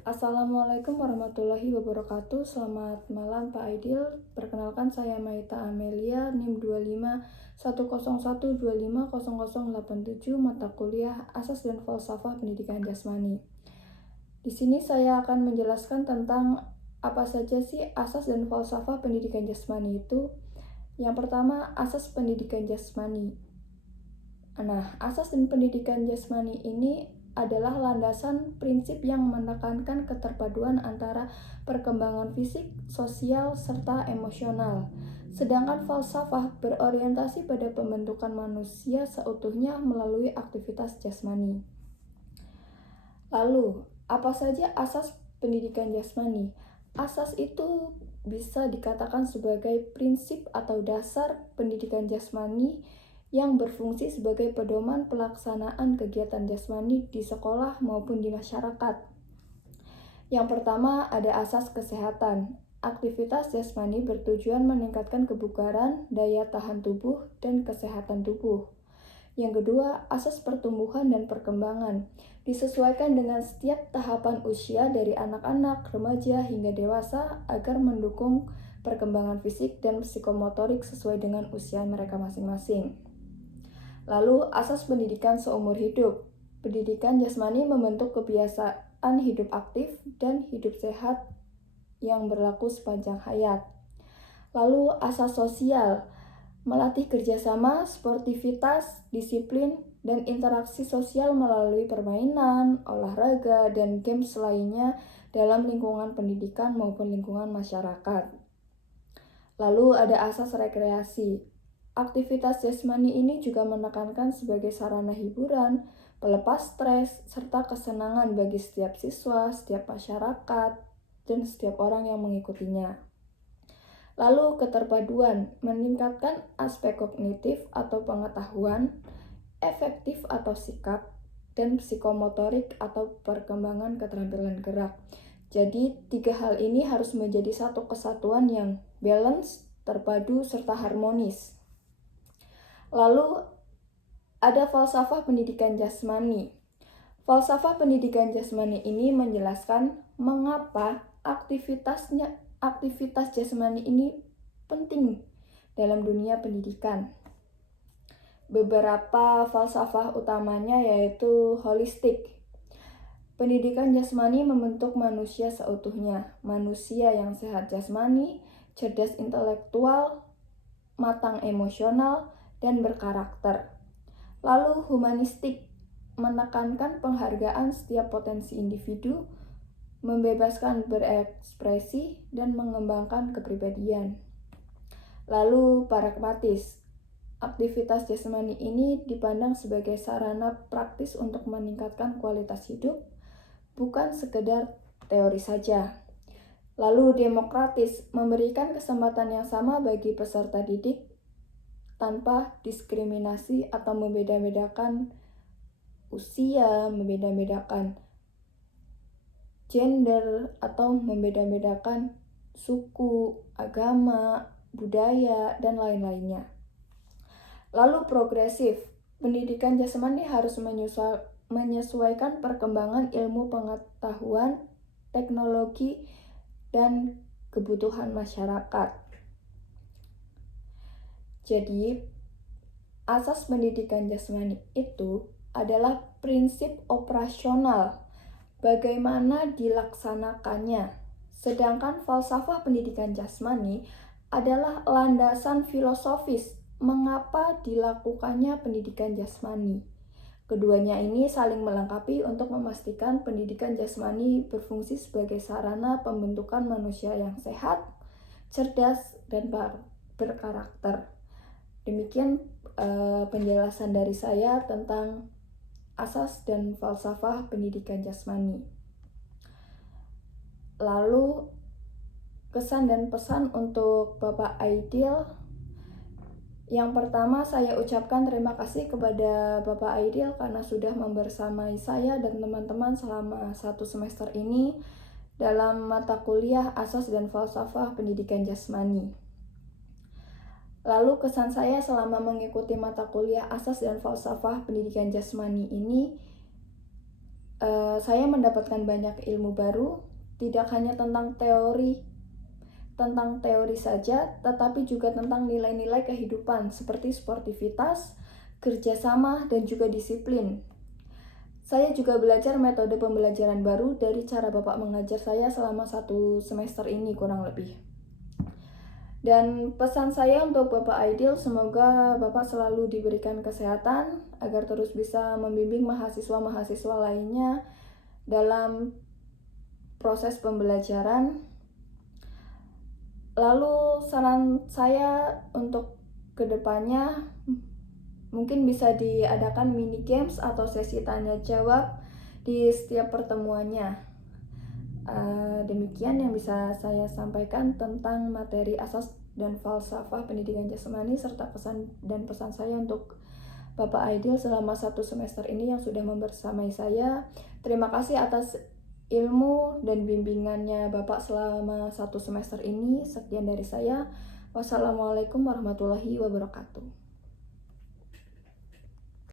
Assalamualaikum warahmatullahi wabarakatuh. Selamat malam Pak Aidil. Perkenalkan saya Maita Amelia, NIM 251012500087, mata kuliah Asas dan Falsafah Pendidikan Jasmani. Di sini saya akan menjelaskan tentang apa saja sih asas dan falsafah pendidikan jasmani itu. Yang pertama, asas pendidikan jasmani. Nah, asas dan pendidikan jasmani ini adalah landasan prinsip yang menekankan keterpaduan antara perkembangan fisik, sosial, serta emosional. Sedangkan falsafah berorientasi pada pembentukan manusia seutuhnya melalui aktivitas jasmani. Lalu, apa saja asas pendidikan jasmani? Asas itu bisa dikatakan sebagai prinsip atau dasar pendidikan jasmani yang berfungsi sebagai pedoman pelaksanaan kegiatan jasmani di sekolah maupun di masyarakat. Yang pertama ada asas kesehatan. Aktivitas jasmani bertujuan meningkatkan kebugaran, daya tahan tubuh, dan kesehatan tubuh. Yang kedua, asas pertumbuhan dan perkembangan. Disesuaikan dengan setiap tahapan usia dari anak-anak, remaja, hingga dewasa agar mendukung perkembangan fisik dan psikomotorik sesuai dengan usia mereka masing-masing. Lalu, asas pendidikan seumur hidup. Pendidikan jasmani membentuk kebiasaan hidup aktif dan hidup sehat yang berlaku sepanjang hayat. Lalu, asas sosial. Melatih kerjasama, sportivitas, disiplin, dan interaksi sosial melalui permainan, olahraga, dan games lainnya dalam lingkungan pendidikan maupun lingkungan masyarakat. Lalu ada asas rekreasi. Aktivitas jasmani ini juga menekankan sebagai sarana hiburan, pelepas stres, serta kesenangan bagi setiap siswa, setiap masyarakat, dan setiap orang yang mengikutinya. Lalu keterpaduan, meningkatkan aspek kognitif atau pengetahuan, efektif atau sikap, dan psikomotorik atau perkembangan keterampilan gerak. Jadi, tiga hal ini harus menjadi satu kesatuan yang balance, terpadu, serta harmonis. Lalu, ada falsafah pendidikan jasmani. Falsafah pendidikan jasmani ini menjelaskan mengapa aktivitas jasmani ini penting dalam dunia pendidikan. Beberapa falsafah utamanya yaitu holistik. Pendidikan jasmani membentuk manusia seutuhnya, manusia yang sehat jasmani, cerdas intelektual, matang emosional, dan berkarakter. Lalu humanistik menekankan penghargaan setiap potensi individu, membebaskan berekspresi, dan mengembangkan kepribadian. Lalu pragmatis. Aktivitas jasmani ini dipandang sebagai sarana praktis untuk meningkatkan kualitas hidup, bukan sekedar teori saja. Lalu demokratis, memberikan kesempatan yang sama bagi peserta didik tanpa diskriminasi atau membeda-bedakan usia, membeda-bedakan gender, atau membeda-bedakan suku, agama, budaya, dan lain-lainnya. Lalu progresif, pendidikan jasmani harus menyesuaikan perkembangan ilmu pengetahuan, teknologi, dan kebutuhan masyarakat. Jadi, asas pendidikan jasmani itu adalah prinsip operasional bagaimana dilaksanakannya. Sedangkan falsafah pendidikan jasmani adalah landasan filosofis mengapa dilakukannya pendidikan jasmani. Keduanya ini saling melengkapi untuk memastikan pendidikan jasmani berfungsi sebagai sarana pembentukan manusia yang sehat, cerdas, dan berkarakter. Demikian penjelasan dari saya tentang asas dan falsafah pendidikan jasmani. Lalu kesan dan pesan untuk Bapak Aidil. Yang pertama, saya ucapkan terima kasih kepada Bapak Aidil karena sudah membersamai saya dan teman-teman selama 1 semester ini dalam mata kuliah Asas dan Falsafah Pendidikan Jasmani. Lalu kesan saya selama mengikuti mata kuliah Asas dan Falsafah Pendidikan Jasmani ini, saya mendapatkan banyak ilmu baru, tidak hanya tentang teori saja, tetapi juga tentang nilai-nilai kehidupan seperti sportivitas, kerjasama, dan juga disiplin. Saya juga belajar metode pembelajaran baru dari cara Bapak mengajar saya selama 1 semester ini kurang lebih. Dan pesan saya untuk Bapak Aidil, semoga Bapak selalu diberikan kesehatan agar terus bisa membimbing mahasiswa-mahasiswa lainnya dalam proses pembelajaran. Lalu saran saya untuk kedepannya mungkin bisa diadakan mini games atau sesi tanya jawab di setiap pertemuannya. Demikian yang bisa saya sampaikan tentang materi asas dan falsafah pendidikan jasmani serta pesan saya untuk Bapak Aidil selama 1 semester ini yang sudah membersamai saya. Terima kasih atas ilmu dan bimbingannya Bapak selama 1 semester ini. Sekian dari saya. Wassalamualaikum warahmatullahi wabarakatuh.